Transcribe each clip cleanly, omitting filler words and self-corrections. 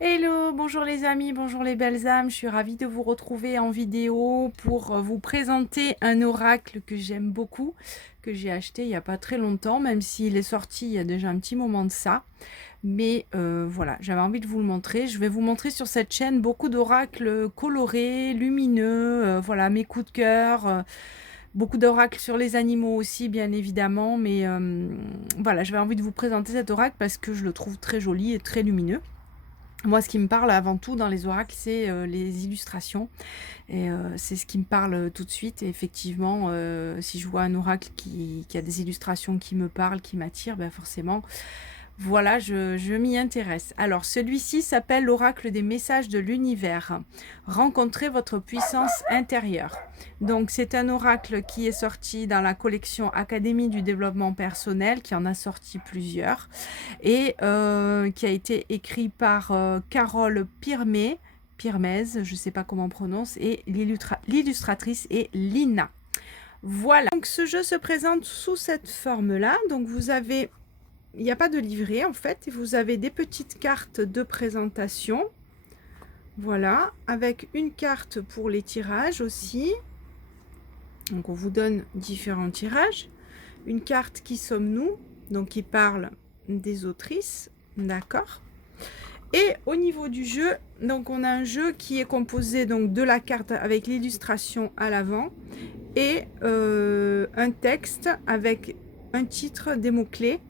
Hello, bonjour les amis, bonjour les belles âmes, je suis ravie de vous retrouver en vidéo pour vous présenter un oracle que j'aime beaucoup, que j'ai acheté il n'y a pas très longtemps, même s'il est sorti il y a déjà un petit moment de ça. Mais voilà, j'avais envie de vous le montrer. Je vais vous montrer sur cette chaîne beaucoup d'oracles colorés, lumineux, voilà, mes coups de cœur. Beaucoup d'oracles sur les animaux aussi, bien évidemment. Mais voilà, j'avais envie de vous présenter cet oracle parce que je le trouve très joli et très lumineux. Moi, ce qui me parle avant tout dans les oracles, c'est les illustrations. Et c'est ce qui me parle tout de suite. Et effectivement, si je vois un oracle qui a des illustrations qui me parlent, qui m'attirent, ben forcément, voilà, je m'y intéresse. Alors, celui-ci s'appelle l'oracle des messages de l'univers. Rencontrez votre puissance intérieure. Donc, c'est un oracle qui est sorti dans la collection Académie du développement personnel, qui en a sorti plusieurs, et qui a été écrit par Carole Pirmez, je ne sais pas comment on prononce, et l'illustratrice est Lina. Voilà, donc ce jeu se présente sous cette forme-là. Donc vous avez, il n'y a pas de livret en fait, vous avez des petites cartes de présentation. Voilà, avec une carte pour les tirages aussi. Donc on vous donne différents tirages. Une carte qui sommes-nous, donc qui parle des autrices, d'accord. Et au niveau du jeu, donc on a un jeu qui est composé donc de la carte avec l'illustration à l'avant et un texte avec un titre, des mots-clés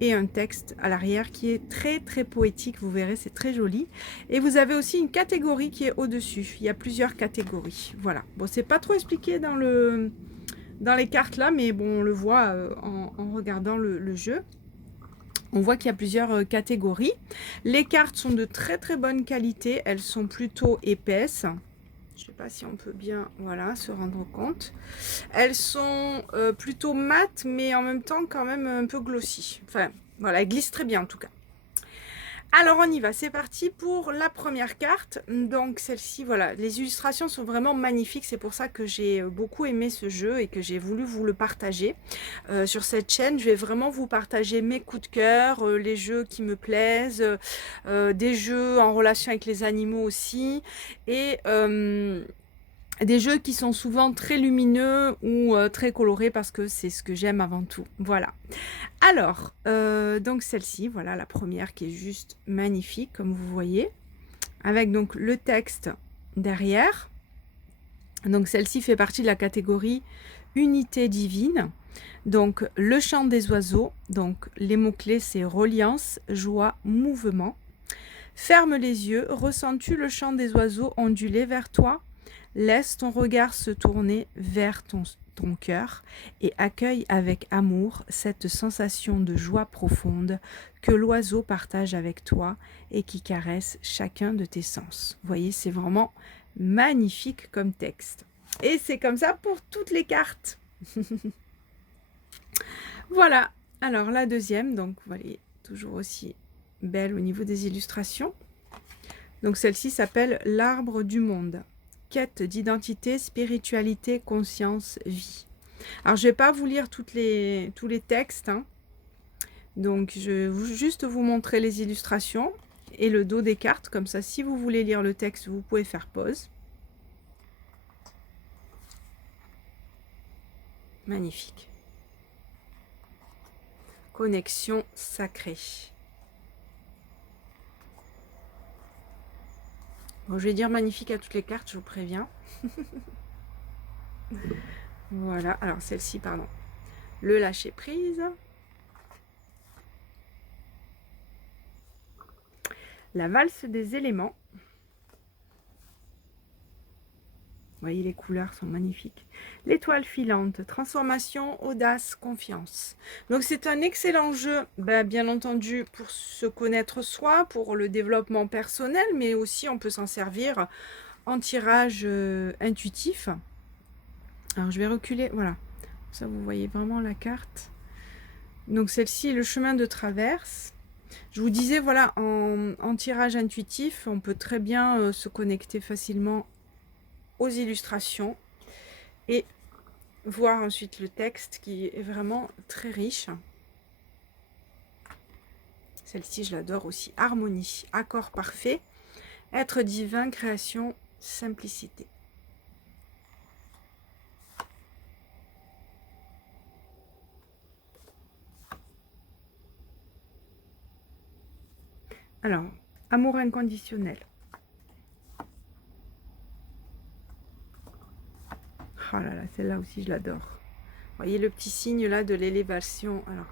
et un texte à l'arrière qui est très très poétique, vous verrez, c'est très joli. Et vous avez aussi une catégorie qui est au-dessus. Il y a plusieurs catégories. Voilà. Bon, c'est pas trop expliqué dans les cartes là, mais bon, on le voit en regardant le jeu. On voit qu'il y a plusieurs catégories. Les cartes sont de très très bonne qualité. Elles sont plutôt épaisses. Je ne sais pas si on peut bien voilà, se rendre compte. Elles sont plutôt mates, mais en même temps quand même un peu glossy. Enfin, voilà, elles glissent très bien en tout cas. Alors on y va, c'est parti pour la première carte. Donc celle-ci, voilà, les illustrations sont vraiment magnifiques. C'est pour ça que j'ai beaucoup aimé ce jeu et que j'ai voulu vous le partager. Sur cette chaîne, je vais vraiment vous partager mes coups de cœur, les jeux qui me plaisent, des jeux en relation avec les animaux aussi. Et des jeux qui sont souvent très lumineux ou très colorés parce que c'est ce que j'aime avant tout. Voilà. Alors, donc celle-ci, voilà la première qui est juste magnifique comme vous voyez, avec donc le texte derrière. Donc celle-ci fait partie de la catégorie unité divine. Donc le chant des oiseaux, donc les mots-clés c'est reliance, joie, mouvement. Ferme les yeux, ressens-tu le chant des oiseaux onduler vers toi? Laisse ton regard se tourner vers ton cœur et accueille avec amour cette sensation de joie profonde que l'oiseau partage avec toi et qui caresse chacun de tes sens. Vous voyez, c'est vraiment magnifique comme texte. Et c'est comme ça pour toutes les cartes. Voilà. Alors la deuxième, donc vous voyez, toujours aussi belle au niveau des illustrations. Donc celle-ci s'appelle l'arbre du monde. Quête d'identité, spiritualité, conscience, vie. Alors je ne vais pas vous lire tous les textes, hein. Donc je vais juste vous montrer les illustrations et le dos des cartes. Comme ça, si vous voulez lire le texte, vous pouvez faire pause. Magnifique. Connexion sacrée. Bon, je vais dire magnifique à toutes les cartes, je vous préviens. Voilà, alors celle-ci, pardon. Le lâcher prise. La valse des éléments. Vous voyez, les couleurs sont magnifiques. L'étoile filante, transformation, audace, confiance. Donc c'est un excellent jeu, bien entendu, pour se connaître soi, pour le développement personnel, mais aussi on peut s'en servir en tirage intuitif. Alors je vais reculer, voilà. Ça vous voyez vraiment la carte. Donc celle-ci, le chemin de traverse. Je vous disais, voilà, en tirage intuitif, on peut très bien se connecter facilement aux illustrations et voir ensuite le texte qui est vraiment très riche. Celle-ci, je l'adore aussi. Harmonie, accord parfait, être divin, création, simplicité. Alors, amour inconditionnel. Oh là là, celle-là aussi, je l'adore. Vous voyez le petit signe là de l'élévation. Alors,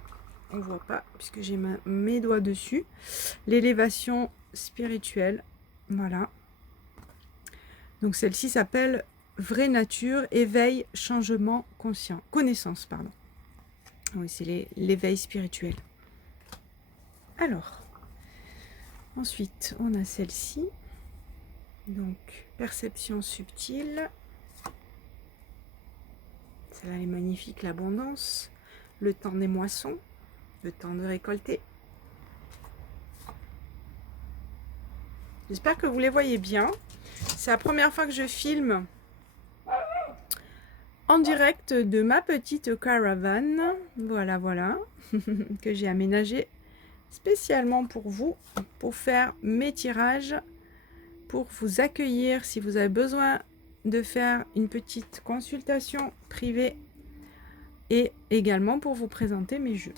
on ne voit pas puisque j'ai mes doigts dessus. L'élévation spirituelle. Voilà. Donc, celle-ci s'appelle Vraie nature, éveil, changement, conscient. Connaissance, pardon. Oui, c'est l'éveil spirituel. Alors, ensuite, on a celle-ci. Donc, perception subtile. Celle-là est magnifique, l'abondance. Le temps des moissons. Le temps de récolter. J'espère que vous les voyez bien. C'est la première fois que je filme en direct de ma petite caravane. Voilà, voilà. Que j'ai aménagé spécialement pour vous, pour faire mes tirages, pour vous accueillir si vous avez besoin de faire une petite consultation privée et également pour vous présenter mes jeux.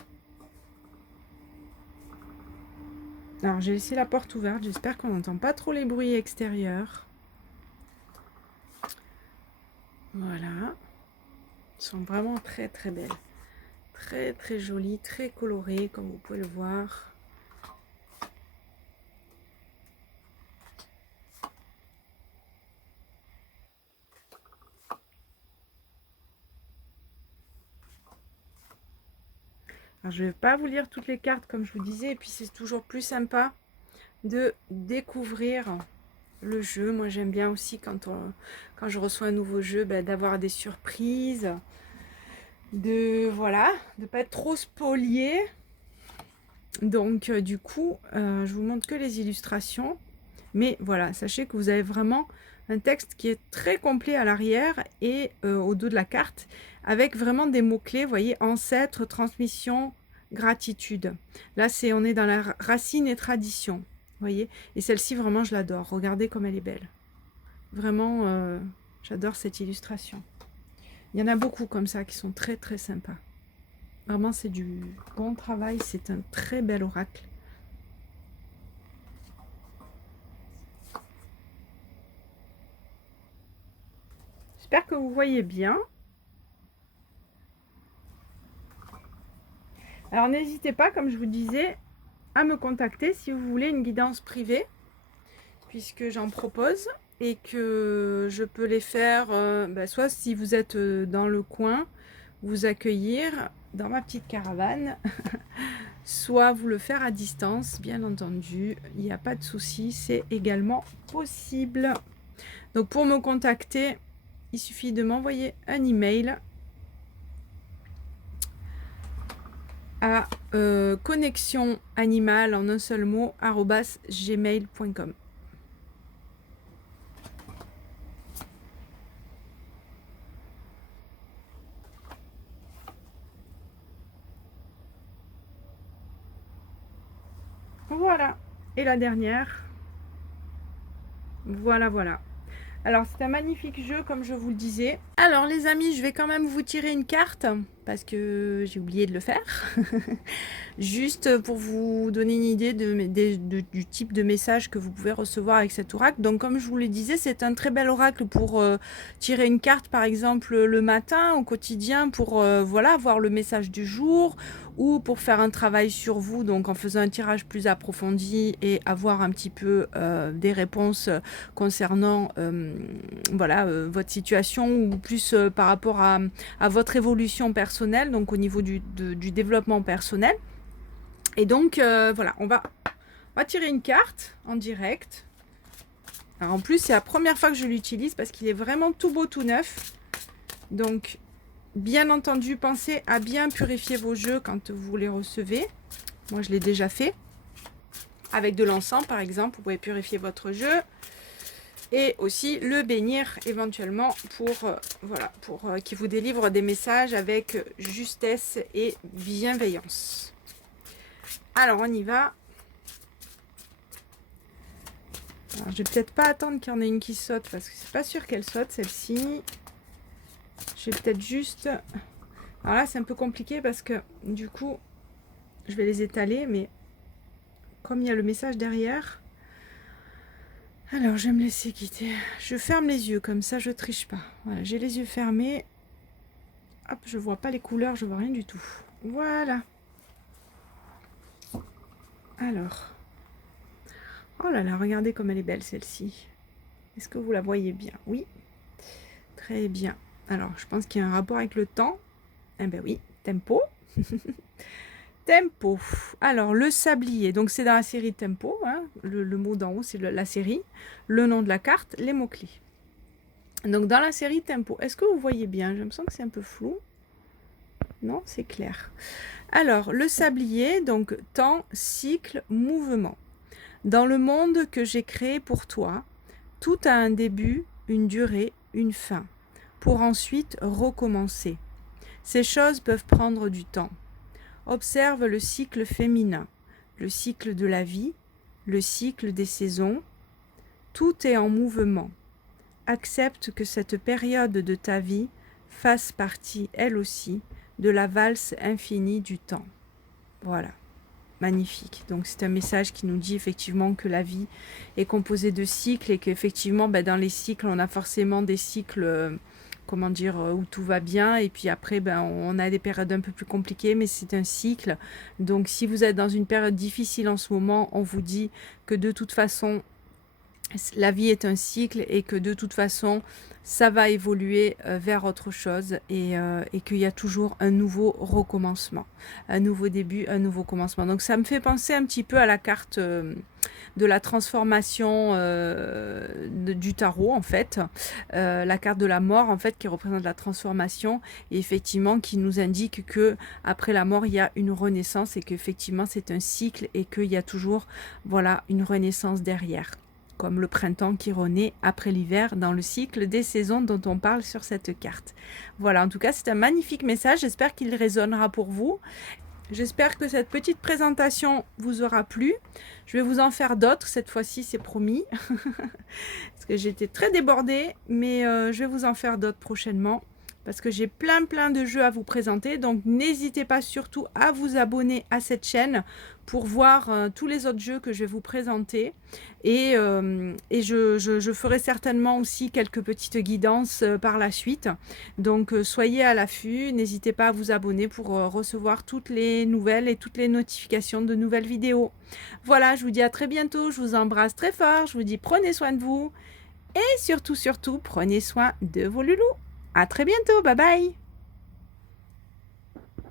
Alors j'ai laissé la porte ouverte, j'espère qu'on n'entend pas trop les bruits extérieurs. Voilà. Elles sont vraiment très très belles. Très très jolies, très colorées comme vous pouvez le voir. Alors, je ne vais pas vous lire toutes les cartes comme je vous disais, et puis c'est toujours plus sympa de découvrir le jeu. Moi j'aime bien aussi quand je reçois un nouveau jeu, d'avoir des surprises, de pas être trop spolié. Donc du coup, je vous montre que les illustrations, mais voilà, sachez que vous avez vraiment un texte qui est très complet à l'arrière et au dos de la carte, avec vraiment des mots-clés, vous voyez, ancêtre, transmission, gratitude. Là, on est dans la racine et tradition, vous voyez. Et celle-ci, vraiment, je l'adore. Regardez comme elle est belle. Vraiment, j'adore cette illustration. Il y en a beaucoup comme ça qui sont très, très sympas. Vraiment, c'est du bon travail. C'est un très bel oracle. J'espère que vous voyez bien. Alors n'hésitez pas, comme je vous disais, à me contacter si vous voulez une guidance privée, puisque j'en propose et que je peux les faire, soit si vous êtes dans le coin, vous accueillir dans ma petite caravane, soit vous le faire à distance, bien entendu, il n'y a pas de souci, c'est également possible. Donc pour me contacter, il suffit de m'envoyer un email à connexion animale en un seul mot @gmail.com. Voilà, et la dernière. Voilà, voilà. Alors c'est un magnifique jeu comme je vous le disais. Alors les amis, je vais quand même vous tirer une carte parce que j'ai oublié de le faire. Juste pour vous donner une idée du type de message que vous pouvez recevoir avec cet oracle. Donc comme je vous le disais, c'est un très bel oracle pour tirer une carte par exemple le matin au quotidien pour voir le message du jour, ou pour faire un travail sur vous, donc en faisant un tirage plus approfondi et avoir un petit peu des réponses concernant votre situation, ou plus par rapport à votre évolution personnelle, donc au niveau du développement personnel. Et donc voilà, on va tirer une carte en direct. Alors, en plus c'est la première fois que je l'utilise parce qu'il est vraiment tout beau, tout neuf. Donc bien entendu, pensez à bien purifier vos jeux quand vous les recevez. Moi, je l'ai déjà fait. Avec de l'encens, par exemple, vous pouvez purifier votre jeu. Et aussi le bénir éventuellement pour qu'il vous délivre des messages avec justesse et bienveillance. Alors, on y va. Alors, je vais peut-être pas attendre qu'il y en ait une qui saute parce que c'est pas sûr qu'elle saute celle-ci. Je vais peut-être juste... Alors là c'est un peu compliqué parce que du coup je vais les étaler, mais comme il y a le message derrière, alors je vais me laisser quitter. Je ferme les yeux comme ça je triche pas. Voilà, j'ai les yeux fermés. Hop, je vois pas les couleurs, je vois rien du tout. Voilà. Alors. Oh là là, regardez comme elle est belle celle-ci. Est-ce que vous la voyez bien? Oui. Très bien. Alors, je pense qu'il y a un rapport avec le temps. Eh ben oui, tempo. Tempo. Alors, le sablier. Donc, c'est dans la série Tempo. Hein. Le mot d'en haut, c'est la série. Le nom de la carte, les mots-clés. Donc, dans la série Tempo, est-ce que vous voyez bien? J'ai l'impression que c'est un peu flou. Non, c'est clair. Alors, le sablier, donc temps, cycle, mouvement. Dans le monde que j'ai créé pour toi, tout a un début, une durée, une fin, pour ensuite recommencer. Ces choses peuvent prendre du temps. Observe le cycle féminin, le cycle de la vie, le cycle des saisons. Tout est en mouvement. Accepte que cette période de ta vie fasse partie, elle aussi, de la valse infinie du temps. Voilà. Magnifique. Donc c'est un message qui nous dit effectivement que la vie est composée de cycles et qu'effectivement dans les cycles on a forcément des cycles comment dire où tout va bien et puis après on a des périodes un peu plus compliquées, mais c'est un cycle. Donc si vous êtes dans une période difficile en ce moment, on vous dit que de toute façon la vie est un cycle et que de toute façon ça va évoluer vers autre chose et qu'il y a toujours un nouveau recommencement, un nouveau début, un nouveau commencement. Donc ça me fait penser un petit peu à la carte de la transformation du tarot en fait, la carte de la mort en fait qui représente la transformation et effectivement qui nous indique que après la mort il y a une renaissance et qu'effectivement c'est un cycle et qu'il y a toujours voilà une renaissance derrière, comme le printemps qui renaît après l'hiver dans le cycle des saisons dont on parle sur cette carte. Voilà, en tout cas, c'est un magnifique message. J'espère qu'il résonnera pour vous. J'espère que cette petite présentation vous aura plu. Je vais vous en faire d'autres. Cette fois-ci, c'est promis. Parce que j'étais très débordée, mais je vais vous en faire d'autres prochainement. Parce que j'ai plein de jeux à vous présenter. Donc, n'hésitez pas surtout à vous abonner à cette chaîne pour voir tous les autres jeux que je vais vous présenter. Et je ferai certainement aussi quelques petites guidances par la suite. Donc, soyez à l'affût. N'hésitez pas à vous abonner pour recevoir toutes les nouvelles et toutes les notifications de nouvelles vidéos. Voilà, je vous dis à très bientôt. Je vous embrasse très fort. Je vous dis prenez soin de vous. Et surtout, prenez soin de vos loulous. À très bientôt, bye bye!